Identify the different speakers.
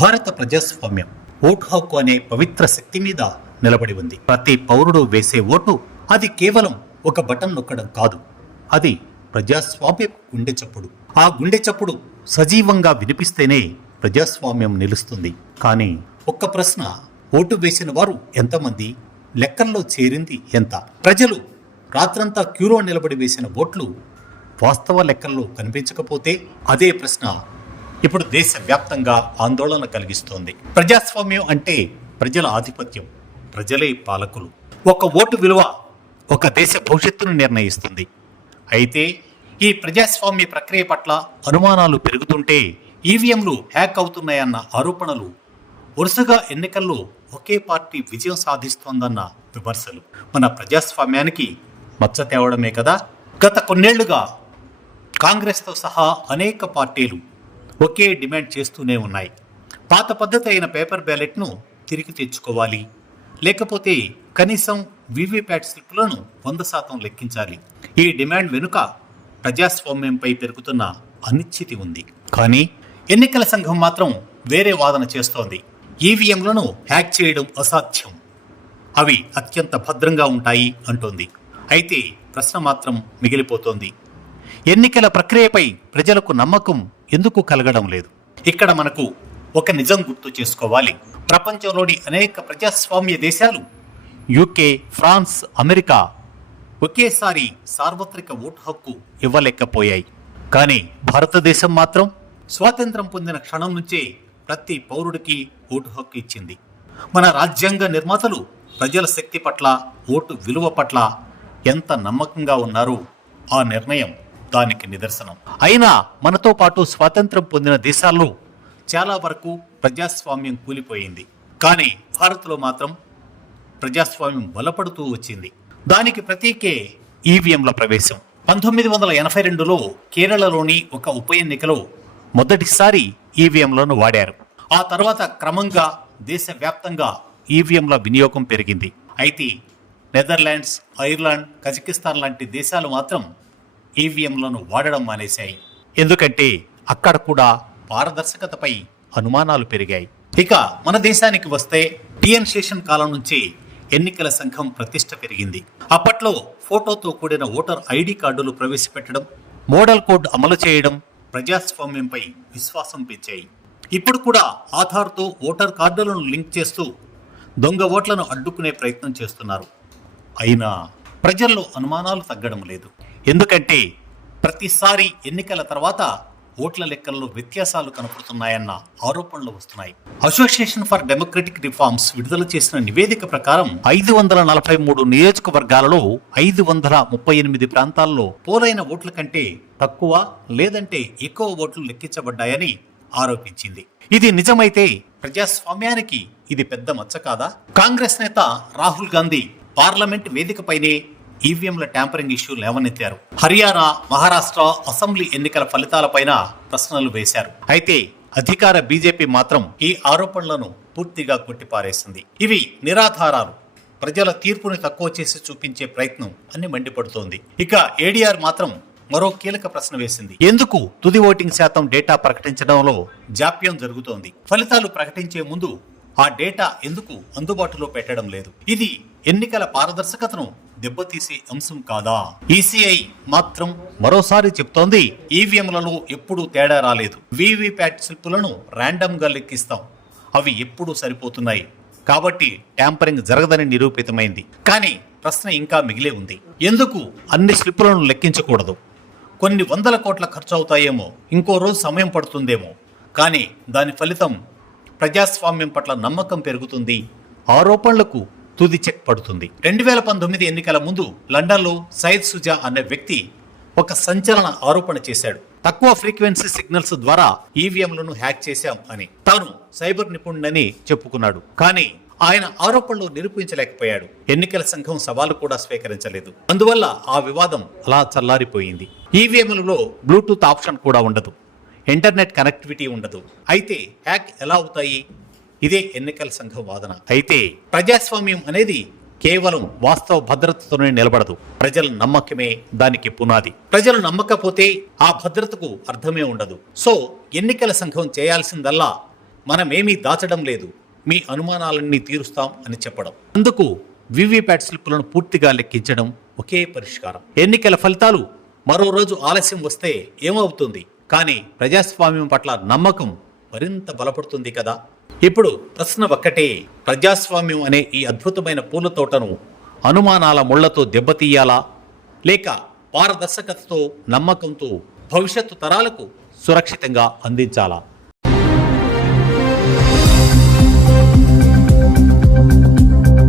Speaker 1: భారత ప్రజాస్వామ్యం ఓటు హక్కు అనే పవిత్ర శక్తి మీద నిలబడి ఉంది. ప్రతి పౌరుడు వేసే ఓటు అది కేవలం ఒక బటన్ నొక్కడం కాదు. అది ప్రజాస్వామ్య గుండె చప్పుడు. ఆ గుండె చప్పుడు సజీవంగా వినిపిస్తేనే ప్రజాస్వామ్యం నిలుస్తుంది. కానీ ఒక్క ప్రశ్న ఓటు వేసిన వారు ఎంతమంది? లెక్కల్లో చేరింది ఎంత? ప్రజలు రాత్రంతా క్యూలో నిలబడి వేసిన ఓట్లు వాస్తవ లెక్కల్లో కనిపించకపోతే అదే ప్రశ్న ఇప్పుడు దేశవ్యాప్తంగా ఆందోళన కలిగిస్తోంది. ప్రజాస్వామ్యం అంటే ప్రజల ఆధిపత్యం ప్రజలే పాలకులు. ఒక ఓటు విలువ ఒక దేశ భవిష్యత్తును నిర్ణయిస్తుంది. అయితే ఈ ప్రజాస్వామ్య ప్రక్రియ పట్ల అనుమానాలు పెరుగుతుంటే ఈవీఎంలు హ్యాక్ అవుతున్నాయన్న ఆరోపణలు వరుసగా ఎన్నికల్లో ఒకే పార్టీ విజయం సాధిస్తోందన్న విమర్శలు. మన ప్రజాస్వామ్యానికి మచ్చ తేవడమే కదా? గత కొన్నేళ్ళుగా కాంగ్రెస్తో సహా అనేక పార్టీలు ఒకే డిమాండ్ చేస్తూనే ఉన్నాయి. పాత పద్ధతి అయిన పేపర్ బ్యాలెట్ను తిరిగి తెచ్చుకోవాలి. లేకపోతే కనీసం వీవీప్యాట్ స్లిప్లను వంద శాతం లెక్కించాలి. ఈ డిమాండ్ వెనుక ప్రజాస్వామ్యంపై పెరుగుతున్న అనిశ్చితి ఉంది. కానీ ఎన్నికల సంఘం మాత్రం వేరే వాదన చేస్తోంది. ఈవీఎంలను హ్యాక్ చేయడం అసాధ్యం. అవి అత్యంత భద్రంగా ఉంటాయి అంటోంది. అయితే ప్రశ్న మాత్రం మిగిలిపోతోంది. ఎన్నికల ప్రక్రియపై ప్రజలకు నమ్మకం ఎందుకు కలగడం లేదు? ఇక్కడ మనకు ఒక నిజం గుర్తు చేసుకోవాలి. ప్రపంచంలోని అనేక ప్రజాస్వామ్య దేశాలు యూకే ఫ్రాన్స్ అమెరికా ఒకేసారి సార్వత్రిక ఓటు హక్కు ఇవ్వలేకపోయాయి. కానీ భారతదేశం మాత్రం స్వాతంత్రం పొందిన క్షణం నుంచే ప్రతి పౌరుడికి ఓటు హక్కు ఇచ్చింది. మన రాజ్యాంగ నిర్మాతలు ప్రజల శక్తి పట్ల ఓటు విలువ పట్ల ఎంత నమ్మకంగా ఉన్నారో ఆ నిర్ణయం దానికి నిదర్శనం. అయినా మనతో పాటు స్వాతంత్రం పొందిన దేశాల్లో చాలా వరకు ప్రజాస్వామ్యం కూలిపోయింది. కానీ భారత్లో మాత్రం ప్రజాస్వామ్యం బలపడుతూ వచ్చింది. దానికి ప్రతీకే ఈవీఎంల ప్రవేశం. పంతొమ్మిది వందల ఎనభై రెండులో కేరళలోని ఒక ఉప ఎన్నికలో మొదటిసారి ఈవీఎంలను వాడారు. ఆ తర్వాత క్రమంగా దేశవ్యాప్తంగా ఈవీఎంల వినియోగం పెరిగింది. అయితే నెదర్లాండ్స్ ఐర్లాండ్ కజకిస్తాన్ లాంటి దేశాలు మాత్రం ఈవీఎంలను వాడడం మానేశాయి. ఎందుకంటే అక్కడ కూడా పారదర్శకతపై అనుమానాలు పెరిగాయి. ఇక మన దేశానికి వస్తే టిఎన్ శేషన్ కాలం నుంచి ఎన్నికల సంఘం ప్రతిష్ట పెరిగింది. అప్పట్లో ఫోటోతో కూడిన ఓటర్ ఐడి కార్డులు ప్రవేశపెట్టడం మోడల్ కోడ్ అమలు చేయడం ప్రజాస్వామ్యంపై విశ్వాసం పెంచాయి. ఇప్పుడు కూడా ఆధార్తో ఓటర్ కార్డులను లింక్ చేస్తూ దొంగ ఓట్లను అడ్డుకునే ప్రయత్నం చేస్తున్నారు. అయినా ప్రజల్లో అనుమానాలు తగ్గడం లేదు. ఎందుకంటే ప్రతిసారి ఎన్నికల తర్వాత ఓట్ల లెక్కల్లో వ్యత్యాసాలు కనపడుతున్నాయన్న ఆరోపణలు వస్తున్నాయి. అసోసియేషన్ ఫర్ డెమోక్రటిక్ రిఫార్మ్స్ విడుదల చేసిన నివేదిక ప్రకారం ఐదు వందల నలభై మూడు నియోజకవర్గాలలో ఐదు వందల ముప్పై ఎనిమిది ప్రాంతాల్లో పోలైన ఓట్ల కంటే తక్కువ లేదంటే ఎక్కువ ఓట్లు లెక్కించబడ్డాయని ఆరోపించింది. ఇది నిజమైతే ప్రజాస్వామ్యానికి ఇది పెద్ద మచ్చ కాదా? కాంగ్రెస్ నేత రాహుల్ గాంధీ పార్లమెంట్ వేదికపైనే ఈవీఎంల ట్యాంపరింగ్ ఇష్యూ లేవనెత్తారు. హర్యానా మహారాష్ట్ర అసెంబ్లీ ఎన్నికల ఫలితాలపైన ప్రశ్నలు వేశారు. అయితే అధికార బీజేపీ మాత్రం ఈ ఆరోపణలను పూర్తిగా కొట్టిపారేసింది. ఇవి నిరాధారాలు. ప్రజల తీర్పుని తక్కువ చేసి చూపించే ప్రయత్నం అని మండిపడుతోంది. ఇక ఏడీఆర్ మాత్రం మరో కీలక ప్రశ్న వేసింది. ఎందుకు తుది ఓటింగ్ శాతం డేటా ప్రకటించడంలో జాప్యం జరుగుతోంది? ఫలితాలు ప్రకటించే ముందు ఆ డేటా ఎందుకు అందుబాటులో పెట్టడం లేదు? ఇది ఎన్నికల పారదర్శకతను దెబ్బతీసే అంశం కాదా? ఈసీఐ మాత్రం మరోసారి చెప్తోంది ఈవీఎంలలో ఎప్పుడూ తేడా రాలేదు. వీవీప్యాట్ స్లిప్పులను ర్యాండమ్గా లెక్కిస్తాం. అవి ఎప్పుడూ సరిపోతున్నాయి. కాబట్టి ట్యాంపరింగ్ జరగదని నిరూపితమైంది. కానీ ప్రశ్న ఇంకా మిగిలే ఉంది. ఎందుకు అన్ని స్లిప్పులను లెక్కించకూడదు? కొన్ని వందల కోట్ల ఖర్చు అవుతాయేమో ఇంకో రోజు సమయం పడుతుందేమో. కానీ దాని ఫలితం ప్రజాస్వామ్యం పట్ల నమ్మకం పెరుగుతుంది. ఆరోపణలకు తుది చెక్ పడుతుంది. రెండు వేల పంతొమ్మిది ఎన్నికల ముందు లండన్లో సైద్ సుజా అనే వ్యక్తి ఒక సంచలన ఆరోపణ చేశాడు. తక్కువ ఫ్రీక్వెన్సీ సిగ్నల్స్ ద్వారా ఈవీఎంలను హ్యాక్ చేశాం అని. తాను సైబర్ నిపుణుడని చెప్పుకున్నాడు. కానీ ఆయన ఆరోపణలు నిరూపించలేకపోయాడు. ఎన్నికల సంఘం సవాలు కూడా స్వీకరించలేదు. అందువల్ల ఆ వివాదం అలా చల్లారిపోయింది. ఈవీఎంలలో బ్లూటూత్ ఆప్షన్ కూడా ఉండదు. ఇంటర్నెట్ కనెక్టివిటీ ఉండదు. అయితే హ్యాక్ ఎలా అవుతాయి? ఇదే ఎన్నికల సంఘం వాదన. అయితే ప్రజాస్వామ్యం అనేది కేవలం వాస్తవ భద్రతతోనే నిలబడదు. ప్రజల నమ్మకమే దానికి పునాది. ప్రజలు నమ్మకపోతే ఆ భద్రతకు అర్థమే ఉండదు. సో ఎన్నికల సంఘం చేయాల్సిందల్లా మనమేమీ దాచడం లేదు. మీ అనుమానాలన్నీ తీరుస్తాం అని చెప్పడం. అందుకు వివిప్యాట్ స్లిప్పులను పూర్తిగా లెక్కించడం ఒకే పరిష్కారం. ఎన్నికల ఫలితాలు మరో రోజు ఆలస్యం వస్తే ఏమవుతుంది? కానీ ప్రజాస్వామ్యం పట్ల నమ్మకం మరింత బలపడుతుంది కదా? ఇప్పుడు ప్రశ్న ఒక్కటే ప్రజాస్వామ్యం అనే ఈ అద్భుతమైన పూల తోటను అనుమానాల ముళ్ళతో దెబ్బతీయాలా? లేక పారదర్శకతతో నమ్మకంతో భవిష్యత్తు తరాలకు సురక్షితంగా అందించాలా?